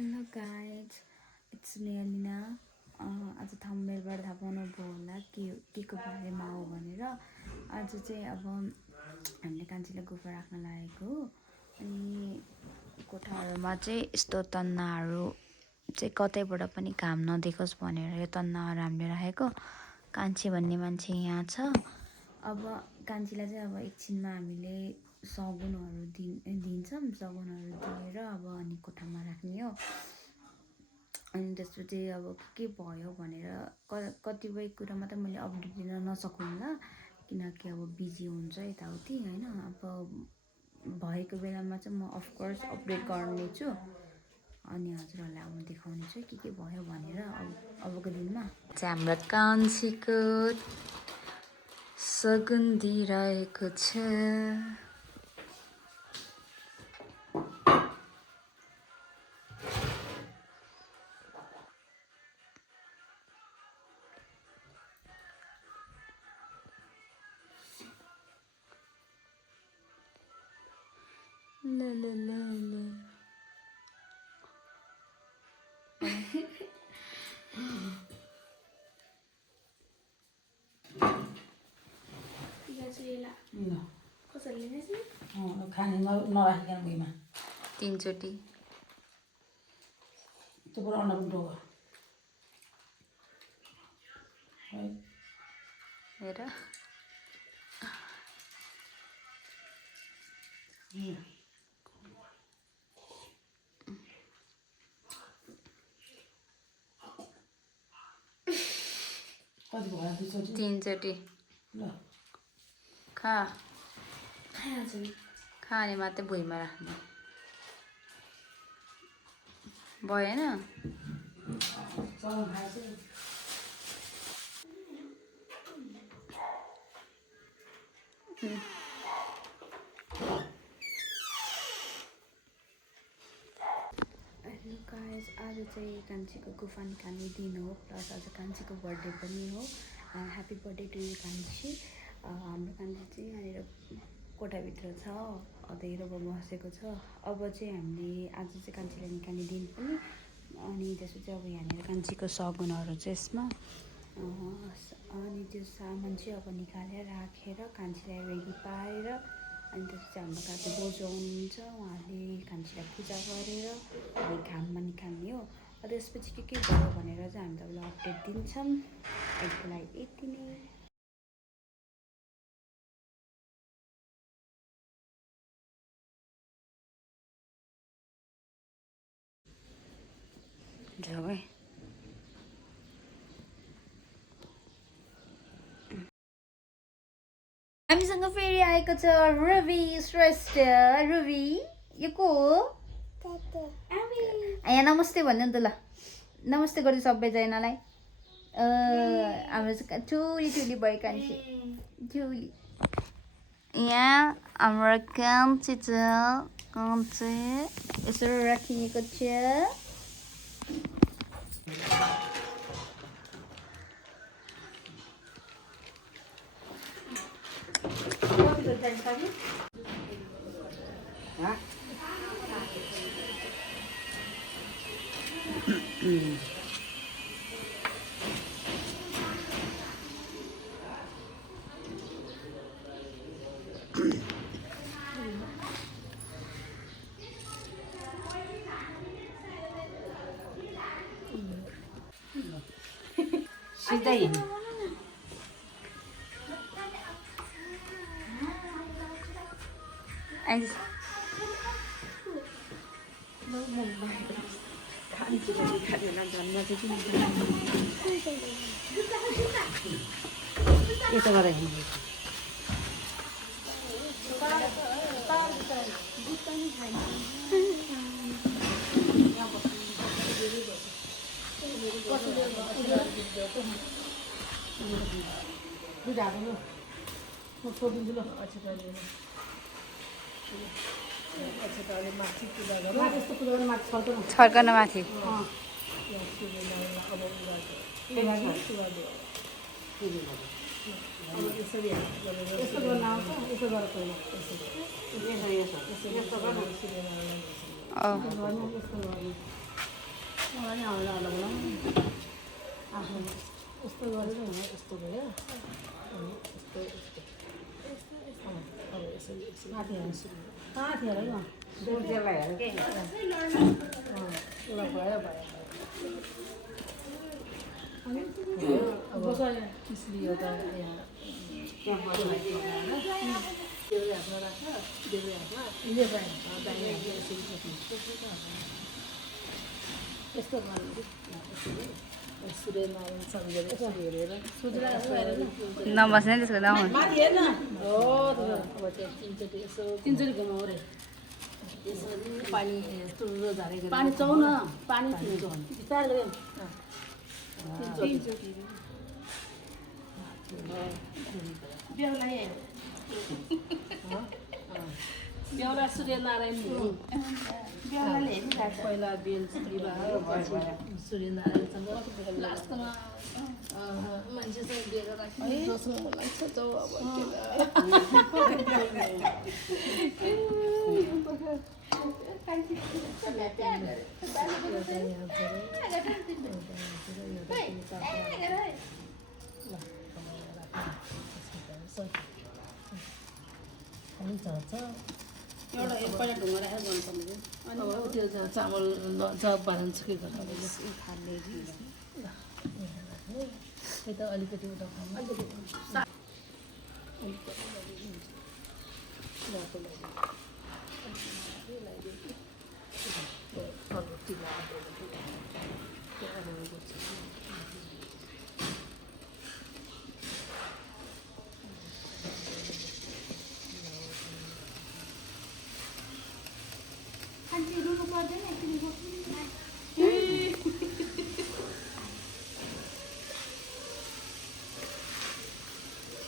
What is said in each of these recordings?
Hello guys it's me Alina आज थम्बनेलबाट थाहा पाउनुभयो होला के को बारेमा हो भनेर। आज चाहिँ अब हामीले कान्छीलाई गुफा राख्न लागेको हो। अनि कोठाहरूमा चाहिँ यस्तो तन्नाहरू चाहिँ कतैबाट पनि घाम नदेखोस् भनेर यो तन्नाहरू हामीले राखेको। कान्छी भन्ने मान्छे यहाँ छ। अब कान्छीलाई चाहिँ अब एकछिनमा हामीले सगुनहरू दिन्छौँ। सगुनहरू दिएर अब अनि कोठामा राख्ने हो। अनि त्यसपछि अब के भयो भनेर कतिपय कुरामा त मैले अपडेट दिन नसकुँला, किनकि अब बिजी हुन्छ यताउति होइन। अब भएको बेलामा चाहिँ म अफकोर्स अपडेट गर्नेछु। अनि हजुरहरूलाई अब देखाउने छु के भयो भनेर अबको दिनमा। चाहिँ हाम्रो कान्छीको सगुन दिइरहेको छ। ल ल ल ल खाने नराखिकन भुइँमा 3 चोटि त्यो पुरा अन्डा पनि डोगो है। हेर कति भयो 2 चोटि 3 चोटि ल खा खाने मात्रै भुइँमा राख्ने भएन। चलाउनु खाएछ। हेलो गाइज, आज चाहिँ कान्छीको गुफा निकाल्ने दिन हो, प्लस आज कान्छीको बर्थडे पनि हो। ह्याप्पी बर्थडे टु यु कान्छी। हाम्रो कान्छी चाहिँ यहाँनिर कोठाभित्र छ, अँध्यारोमा बसेको छ। अब चाहिँ हामीले आज चाहिँ कान्छीलाई निकाल्ने दिन पनि। अनि त्यसपछि अब यहाँनिर कान्छीको सगुनहरू चाहिँ यसमा अनि त्यो सामान चाहिँ अब निकालेर राखेर कान्छीलाई रेडी पारेर अनि त्यसपछि हाम्रो कान्छी बोजू आउनुहुन्छ। उहाँले कान्छीलाई पूजा गरेर अनि घाममा निकाल्ने हो। त्यसपछि के भयो भनेर चाहिँ हामी तपाईँलाई अपडेट दिन्छौँ। अहिलेको लागि यति नै। झगै हामीसँग फेरि आएको छ रुबी श्रेष्ठ। रुबी यो को हो? यहाँ नमस्ते भन्नु नि त। ल नमस्ते गर्छु सबैजनालाई। हाम्रो ठुली ठुली भयो कान्छी ठुली। यहाँ हाम्रो कान्छी छ। कान्छी यसो राखिएको छ। सिधै यता गरेर हिँड्नु छर्कन माथि अनि आउँदा अलग अलग आफ्नो यस्तो गरेर हुन यस्तो भयो अनि यस्तो अब यसरी माथि हेर्नु कहाँ थियो र यो त्यसलाई हेर के ल भयो अब किसली एउटा यहाँ देब्रे हातमा राख्छ देब्रे हातमा दाहिने हातमा यसरी सोध्नु यस्तो गर्नु सूर्यनारायण सम्झेर यसरी हेरेर नबस्ने त्यसको नहुन् माथि हेर्न हो अब त्यहाँ तिनचोटि यसो तिनचोटि घुमाउ रे यसरी पानी तुरो झारेको पानी चाउ न पानी पिउँछ बिस्तारै तिनचोटि बेहुला सूर्यनारायण पहिला बेल विवाह सूर्यनारायणसँग लास्टमा मान्छेसँग बिहे गर्दाखेरि जोसँग लाग्छ जाउ अब एउटा पहिला ढुङ्गा राखेर गर्नुपर्ने अनि अब त्यो चामल जब बाँध्छ के गर्छ यता अलिकति उता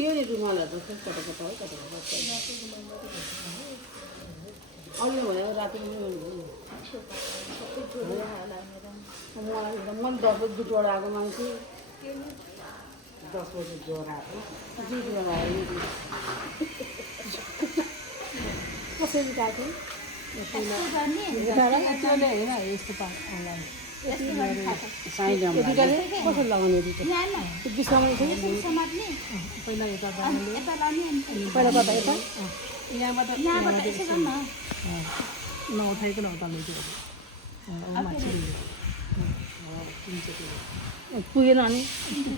थियो नि रुमालहरू त कता है कता अरू भयो राति पनि मैले 10 बजी दुईवटा आएको मान्छे 10 बजे ज्वरो आएको दुईवटा आयो कसरी गएको यस्तो अनलाइन कसरी लगाउने पहिला यता पहिला कता यता यहाँबाट नउठाइकन उता लैजाऊ पुगेन अनि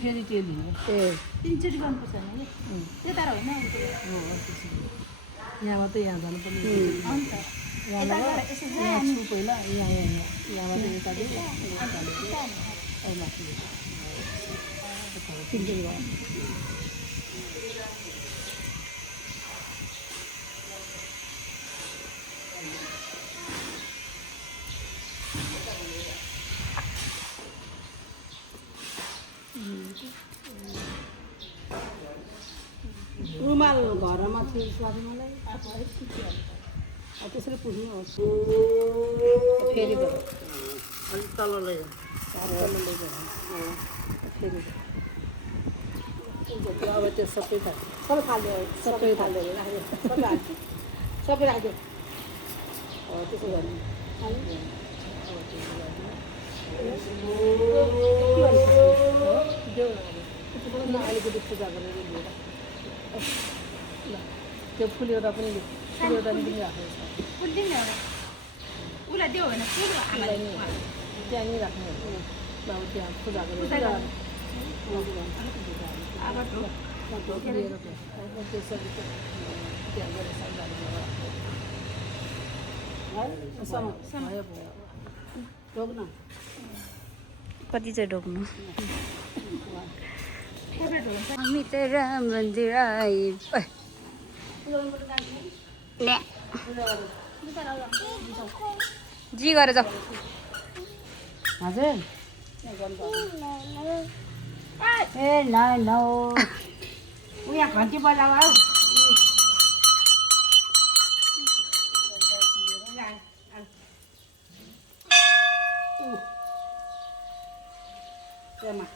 फेरि त्यो दिनु ए तिनचोटि गर्नुपर्छ नि त्यता होइन यहाँबाट यहाँ जानुपर्ने यहाँ छु पहिला यहाँबाट यता माथि तिनचोटि भयो रुमाल घरमा थियो साथी मलाई त्यसरी पुग्नु फेरि भयो अलिक तल लैजाऊ फेरि अब त्यो सबै फाल्यो सबै राख्यो त्यसो गर्ने अलिकति पूजा गरेर लिएर ल त्यो फुल एउटा पनि राखेको त्यहाँ नि राख्नु अब त्यहाँ पूजा गरेर रोक्न कति चाहिँ ढोक्नु हामी तेरा मन्दिर आइ जी गरेर जाऊ हजुर ए न उहाँ घन्टी बजाऊ हौ त्यहाँ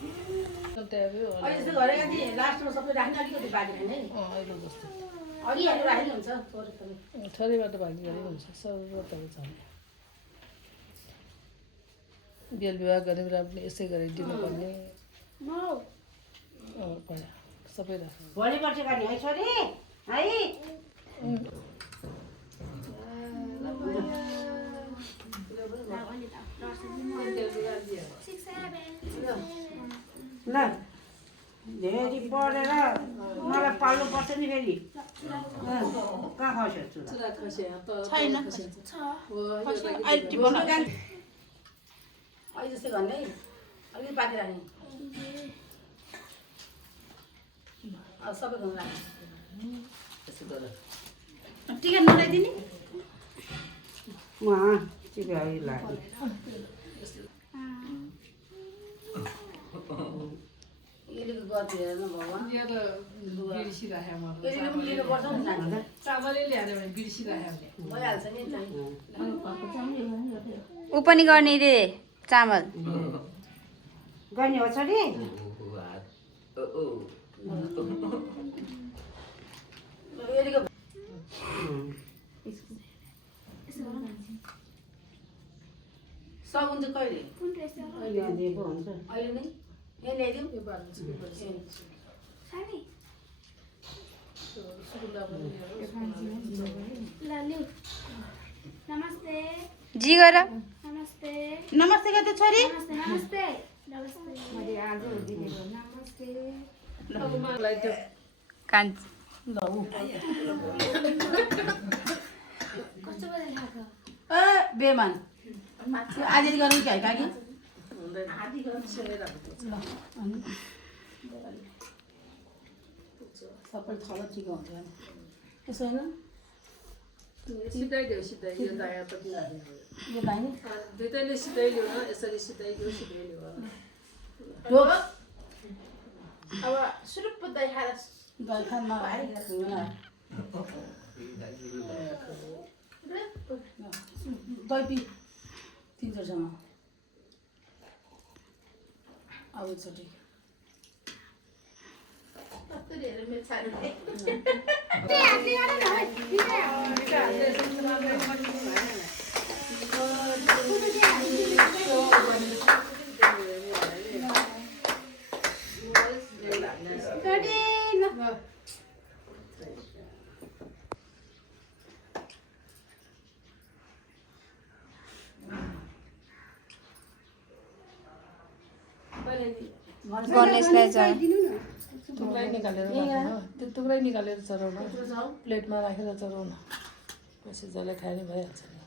अहिले जस्तो गरेका थिएँ लास्टमा सबै राख्ने अलिकति बाँकी राख्ने है अहिले जस्तो अघिहाल्नु राख्ने हुन्छ थोरै थोरै थरीबाट भागी गरेको हुन्छ सर्वतहरू छ बेल विवाह गर्ने बेला पनि यसै गरेर दिनुपर्ने सबै राख्नु भोलि पर्सि गर्ने है छोरी है ल धेरै पढेर मलाई पाल्नु पर्छ नि फेरि कहाँ खस्यो छैन अहिले जस्तै गर्ने है अलिकति बाँकी राख्ने सबै गर्नु राख्ने टिकट नलाइदिने चिपे लाग्यो यसले गर्छु हेर्नु भगवान् यसले पनि लिनुपर्छ नि जान्छ चावलै ल्याएर भने बिर्सिराख्यो भइहाल्छ नि ऊ पनि गर्ने रे चामल गर्ने हो छोरी सगुन चाहिँ कहिले दिएको हुन्छ अहिले नै यही ल्याइदिउँ नमस्ते जी गर नमस्ते नमस्ते गर्दै छोरी नमस्ते नमस्ते नमस्ते मैले आज दिनेको नमस्ते कान्छ कस्तो गरेर खाएको ए बेमान आज गरौँ कि है काकी सबै थलो ठिक हुन्छ यसो होइन सिधाइदेऊ सिधै यो दायाँपट्टि यो दाहिने दुइटैले सिधै ल्याउ न यसरी सिधै ल्याउ सिधै ल्याउ अब सुरुप्प दही खाएर दही खानमा दही पी 3 चोटसम्म अब एकचोटि गणेशलाई चाहिँ टुक्रै निकालेर राख्नु त्यो टुक्रै निकालेर चढाउन प्लेटमा राखेर चढाउन पछि जसले खायो भने भइहाल्छ नि